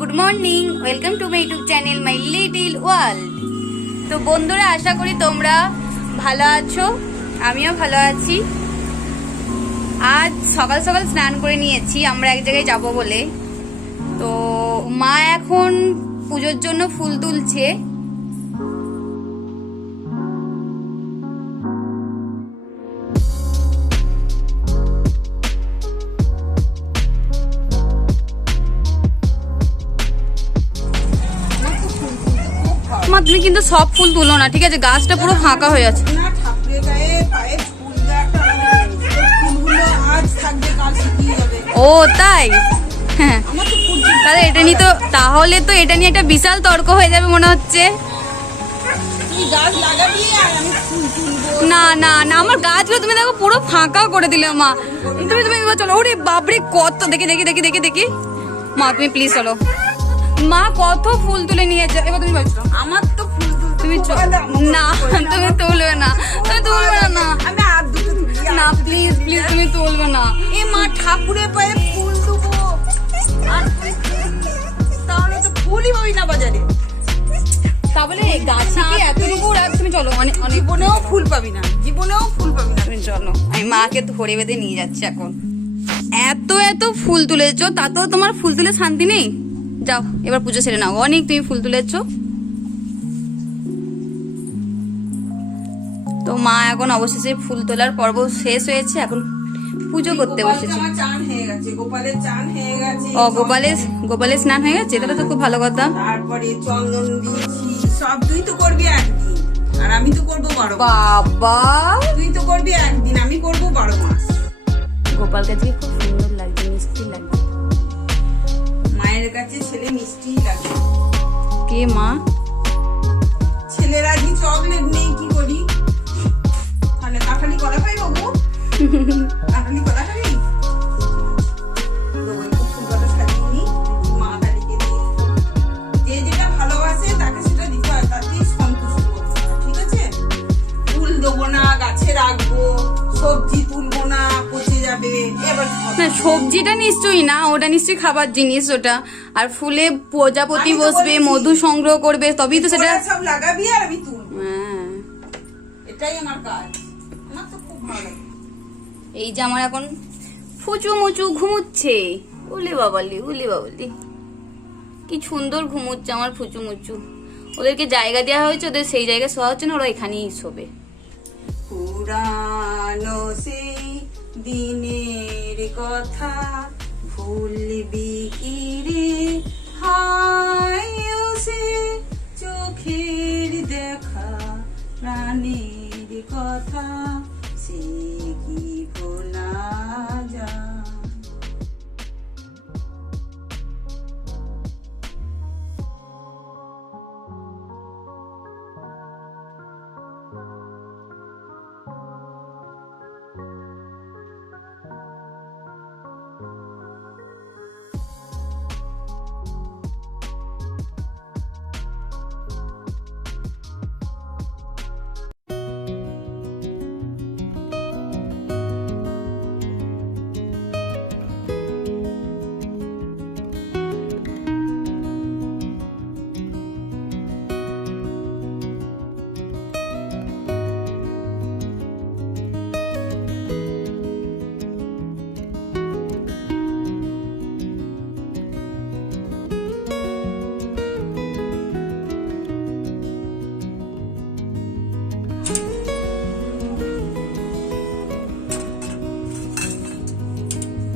Good morning, welcome to my YouTube channel my little world. তো বন্ধুরা, আশা করি তোমরা ভালো আছো, আমিও ভালো আছি। আজ সকাল সকাল স্নান করে নিয়েছি, আমরা এক জায়গায় যাব বলে। তো মা এখন পুজোর জন্য ফুল তুলছে। মা তুমি কিন্তু সব ফুল তুলো না, ঠিক আছে? গাছটা পুরো ফাঁকা হয়ে আছে। ও তাই? হ্যাঁ, তাহলে এটা নিয়ে এটা নিয়ে একটা বিশাল তর্ক হয়ে যাবে মনে হচ্ছে। না না না, আমার গাছগুলো তুমি দেখো পুরো ফাঁকা করে দিলে মা। তুমি এবার চলো। ওরে বাপরে, কত দেখি দেখি দেখি দেখি দেখি মা, তুমি প্লিজ চলো। মা কত ফুল তুলে নিয়েছে, এবার তুমি বলছো আমার তো ফুল তুমি না, তুমি তুলবে না, তুমি তুলবে না না, প্লিজ প্লিজ তুমি তুলবে না। এ মা, ঠাকুরের পায়ে ফুল দেবো, আর তাহলে তো ফুলই পাবি না বাজারে। তাহলে গাছে কি এতটুকু তুমি চলো, অনেক জীবনেও ফুল পাবি না, জীবনেও ফুল পাবি না। তুমি চলো, আমি মাকে ধরে বেঁধে নিয়ে যাচ্ছি এখন। এত এত ফুল তুলেছো, তাতেও তোমার ফুল তুলে শান্তি নেই? যাও এবার পুজো সেরে নাও, অনেক তুমি ফুল তুলেছো। তো মা এখন অবশেষে ফুল তোলার পর্ব শেষ হয়েছে, এখন পুজো করতে বসেছে। ও গোপালের স্নান হয়ে গেছে, তাহলে তো খুব ভালো কথা। তারপরে চন্দন দিয়েছি, সব তুই তো করবি একদিন, আর আমি তো করবো 12 মাস। বাবা, তুই তো করবি একদিন, আমি করবো 12 মাস। গোপালকে আজকে খুব সুন্দর লাগছে, মিষ্টি লাগছে। মায়ের কাছে ছেলে মিষ্টি লাগে। কে মা? ছেলেরা কি চকলেট নেই, কি করি? তাহলে কাঠালি কলা খাই বাবু, কাঠালি কলা খাবি? মা তালিকে দিয়ে যে যেটা ভালোবাসে তাকে সেটা দিতে হয়, তাতেই সন্তুষ্ট করতে হয়, ঠিক আছে? ফুল দেবো না, গাছে রাখবো, সবজি তুলবো না, পচে যাবে। এবার না, সবজিটা নিশ্চয়ই না, ওটা নিশ্চয়ই খাবার জিনিস ওটা। আর ফুলে প্রজাপতি বসবে, মধু সংগ্রহ করবে, তবেই তো সেটা সব লাগাবি আর আমি তুলবো। হ্যাঁ, এটাই আমার কাজ, আমার তো খুব ভালো লাগে। এই যে আমার এখন ফুচু মুচু ঘুমুচ্ছে। উলি বাবালি, উলি বাবালি, কি সুন্দর ঘুমুচ্ছে আমার ফুচু মুচু। ওদেরকে জায়গা দেওয়া হয়েছে, ওদের সেই জায়গায় শোয়া হচ্ছে না, ওরা এখানেই শোবে। পুরানো সেই দিনের কথা ভুলবি কি রে, হায় সে চোখের দেখা প্রাণের কথা, সে কি ভোলা যায়।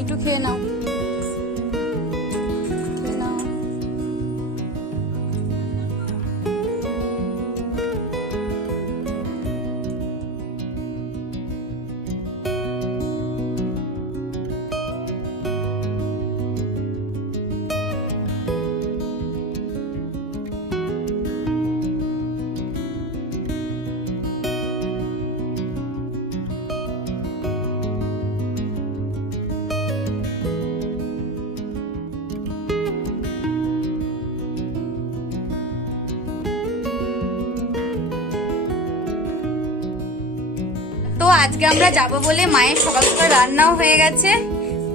একটু খেয়ে নাও, খেয়ে নাও। তো আজকে আমরা যাব বলে মায়ের সকাল সকাল রান্নাও হয়ে গেছে।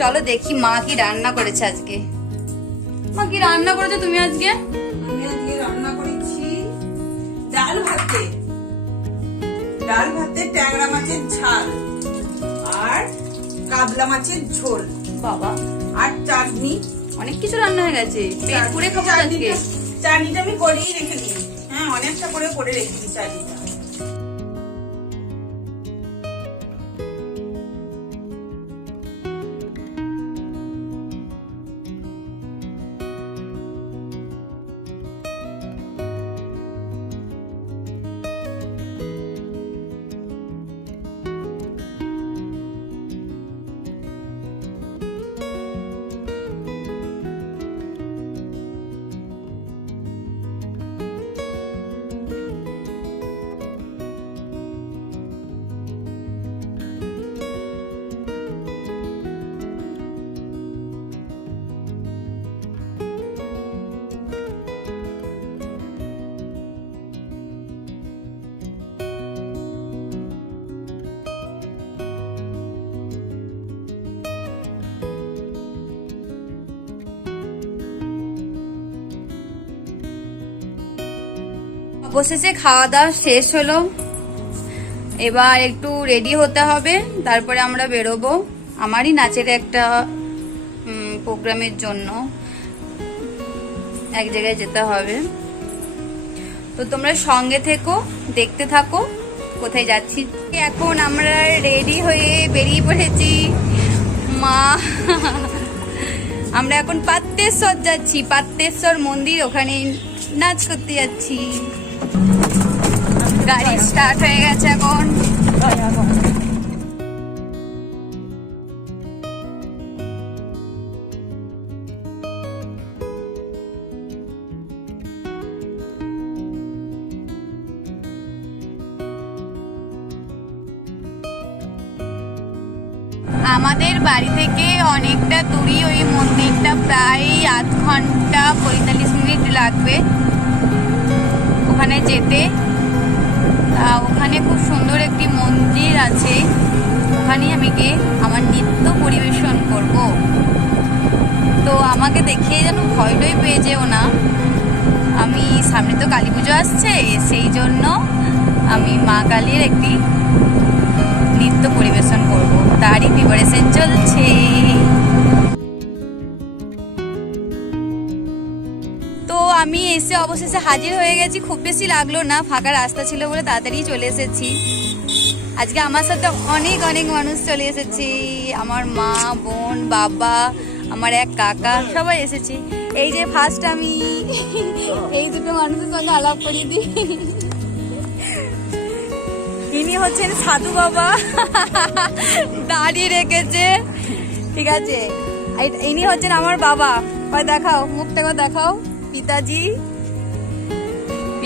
চলো দেখি মা কি রান্না করেছে আজকে। মা কি রান্না করেছো তুমি আজকে? আমি আজকে রান্না করেছি ডাল ভাতে ট্যাংরা মাছের ঝাল আর কাবলা মাছের ঝোল বাবা, আর চাটনি। অনেক কিছু রান্না হয়ে গেছে, পেট পুরে খাবো তো আজকে। চাটনিটা আমি করেই রেখে দিই, হ্যাঁ অনেকটা করে রেখে দিই চাটনিটা। অবশেষে খাওয়া দাওয়া শেষ হলো, এবার একটু রেডি হতে হবে, তারপরে আমরা বেরোবো আমারই নাচের একটা প্রোগ্রামের জন্য এক জায়গায় যেতে হবে। তো তোমরা সঙ্গে থেকো, দেখতে থাকো কোথায় যাচ্ছি। এখন আমরা রেডি হয়ে বেরিয়ে পড়েছি। মা আমরা এখন পাত্তেশ্বর যাচ্ছি, পাত্তেশ্বর মন্দির, ওখানে নাচ করতে যাচ্ছি। গাড়ি স্টার্ট হয়ে গেছে এখন। আমাদের বাড়ি থেকে অনেকটা দূরই ওই মন্দিরটা, প্রায় 8 ঘন্টা 45 মিনিট লাগবে ওখানে যেতে। ওখানে খুব সুন্দর একটি মন্দির আছে, ওখানে আমি গিয়ে আমার নৃত্য পরিবেশন করব। তো আমাকে দেখে যেন ভয় পেয়ে যেও না, আমি সামনে তো কালী পুজো আসছে, সেই জন্য আমি মা কালীর একটি নৃত্য পরিবেশন করব, তারই প্রিপারেশন চলছে। তো আমি এসে অবশেষে হাজির হয়ে গেছি, খুব বেশি লাগলো না, ফাঁকা রাস্তা ছিল বলে তাড়াতাড়ি চলে এসেছি। আজকে আমার সাথে অনেক মানুষ চলে এসেছি, আমার মা, বোন, বাবা, আমার এক কাকা, সবাই এসেছি। এই যে ফার্স্ট আমি এই দুটো মানুষের সঙ্গে আলাপ করিয়ে দিই। ইনি হচ্ছেন সাধু বাবা, দাড়ি রেখেছে, ঠিক আছে। ইনি হচ্ছেন আমার বাবা, দেখাও মুখটা দেখাও, পিতাজি।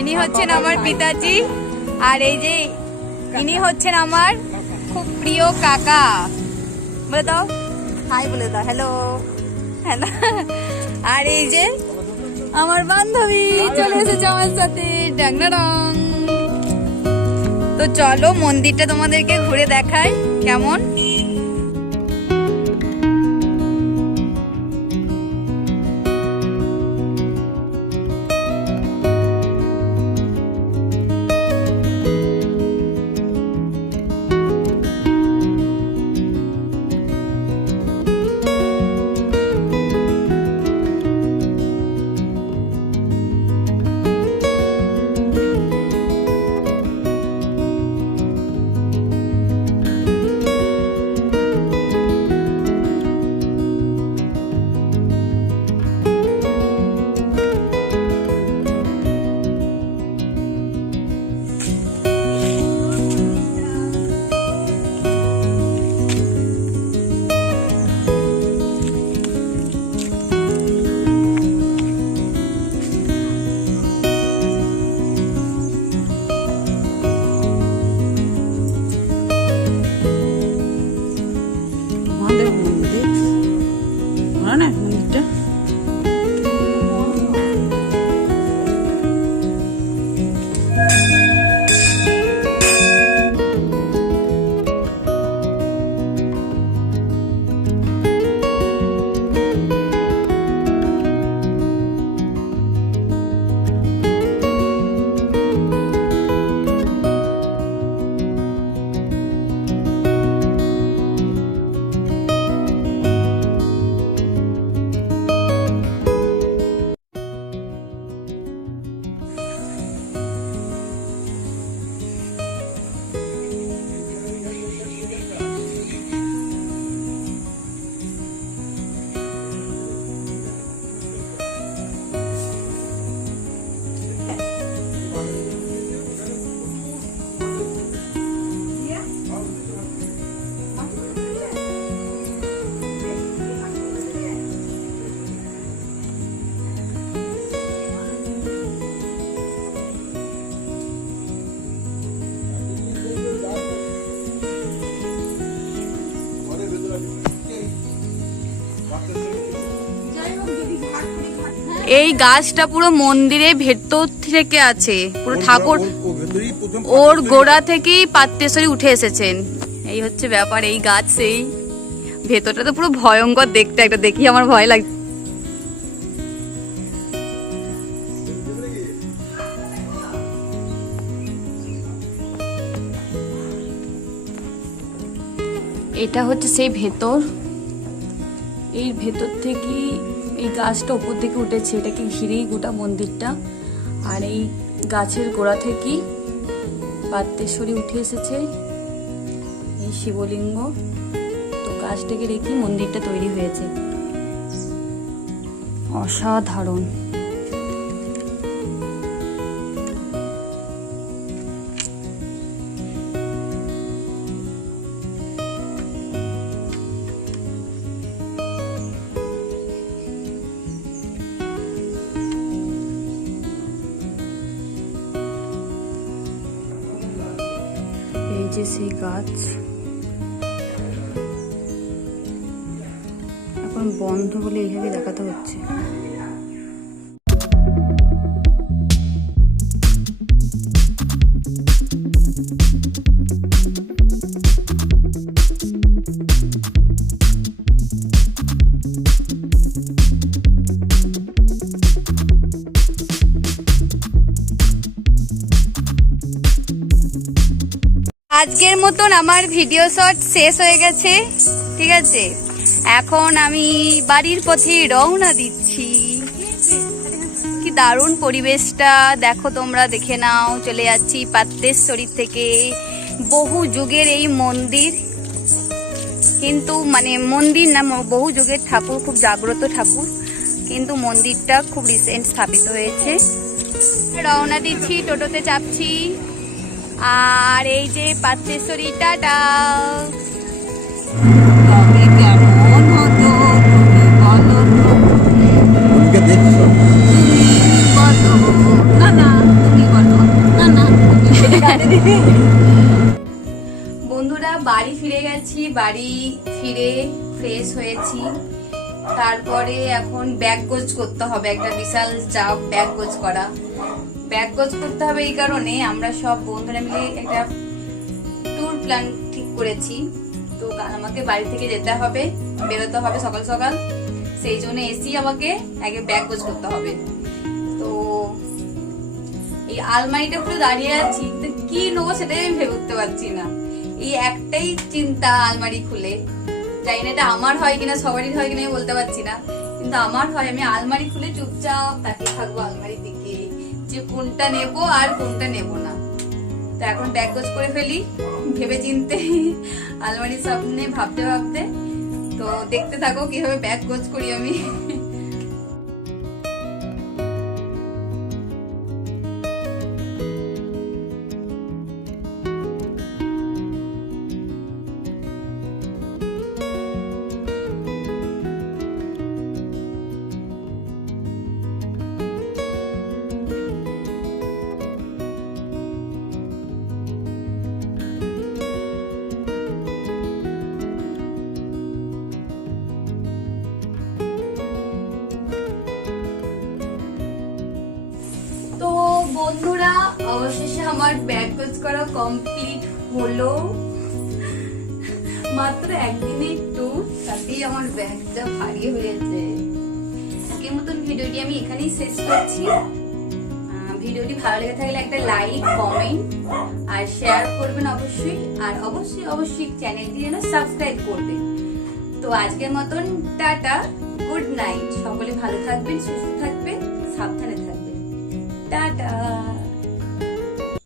ইনি হচ্ছেন আমার পিতাজি, আর এই যে ইনি হচ্ছেন আমার খুব প্রিয় কাকা। বলে দাও হাই, বলে দাও হ্যালো হ্যালো। আর এই যে আমার বান্ধবী চলে এসেছে আমার সাথে, ডাংনাডং। তো চলো মন্দিরটা তোমাদেরকে ঘুরে দেখাই কেমন। এই গাছটা পুরো মন্দিরের ভেতর থেকে আছে, পুরো ঠাকুর ওর গোড়া থেকেই পাত্রেশ্বরী উঠে এসেছেন। এই হচ্ছে ব্যাপার। এই গাছ সেই ভেতরটা তো পুরো ভয়ঙ্কর দেখতে, একটা দেখি আমার ভয় লাগছে। এটা হচ্ছে সেই ভেতর, এই ভেতর থেকে এই গাছটা উপর থেকে উঠেছে, এটাকে ঘিরেই গোটা মন্দিরটা। আর এই গাছের গোড়া থেকেই পাত্রেশ্বরী উঠে এসেছে, এই শিবলিঙ্গ। তো গাছটাকে রেখে মন্দিরটা তৈরি হয়েছে, অসাধারণ। এই যে সেই গাছ এখন বন্ধ বলে এইভাবে দেখাতে হচ্ছে। আজকের মতন আমার ভিডিও শট শেষ হয়ে গেছে, ঠিক আছে। এখন আমি বাড়ির পথে রওনা দিচ্ছি। কি দারুণ পরিবেশটা দেখো তোমরা, দেখে নাও। চলে যাচ্ছি পাত্রেশ্বরী থেকে। বহু যুগের এই মন্দির, কিন্তু মানে মন্দির না, বহু যুগের ঠাকুর, খুব জাগ্রত ঠাকুর, কিন্তু মন্দিরটা খুব রিসেন্ট স্থাপিত হয়েছে। রওনা দিচ্ছি, টোটোতে চাপছি। আর এই যে পাত্রেশ্বরী, টাটা। তবে কেমন হতো তুমি বলো তো? বলো না, না তুমি বলো না, না বন্ধুরা বাড়ি ফিরে গেছি, বাড়ি ফিরে ফ্রেশ হয়েছি। তারপরে এখন ব্যাগ গোছ করতে হবে, একটা বিশাল চাপ ব্যাগ গোছ করা। ব্যাগ গোছ করতে হবে এই কারণে, আমরা সব বন্ধুরা মিলে একটা ট্যুর প্ল্যান ঠিক করেছি। তো আমাকে বাড়ি থেকে যেতে হবে, বেরোতে হবে সকাল সকাল। সেই জন্য এসি আমাকে আগে ব্যাগ গোছ করতে হবে। তো এই আলমারিটা পুরো দাঁড়িয়ে আছি, তো কি নেবো সেটাই আমি ভেবে উঠতে পারছি না। এই একটাই চিন্তা, আলমারি খুলে। জানি না এটা আমার হয় কিনা, সবারই হয় কিনা বলতে পারছি না, কিন্তু আমার হয়। আমি আলমারি খুলে চুপচাপ তাকিয়ে থাকবো আলমারির দিকে, যে কোনটা নেবো আর কোনটা নেবো না। তো এখন ব্যাগ গোছ করে ফেলি ভেবে চিনতে, আলমারির সামনে ভাবতে ভাবতে। তো দেখতে থাকো কিভাবে ব্যাগ গোছ করি আমি। তো বন্ধুরা অবশেষে আমার ব্যাগ গোছ করা কমপ্লিট হলো। মাত্র একদিনের ট্যুর, তাতেই আমার ব্যাগটা ভারী হয়েছে। আজকের মতন ভিডিওটি আমি এখানেই শেষ করছি। ভিডিওটি ভালো লেগে থাকলে একটা লাইক, কমেন্ট আর শেয়ার করবেন অবশ্যই। আর অবশ্যই অবশ্যই চ্যানেলটি যেন সাবস্ক্রাইব করবেন। তো আজকের মতন টাটা, গুড নাইট। সকলে ভালো থাকবেন, সুস্থ থাকবেন, সাবধানে থাকবেন। টাটা।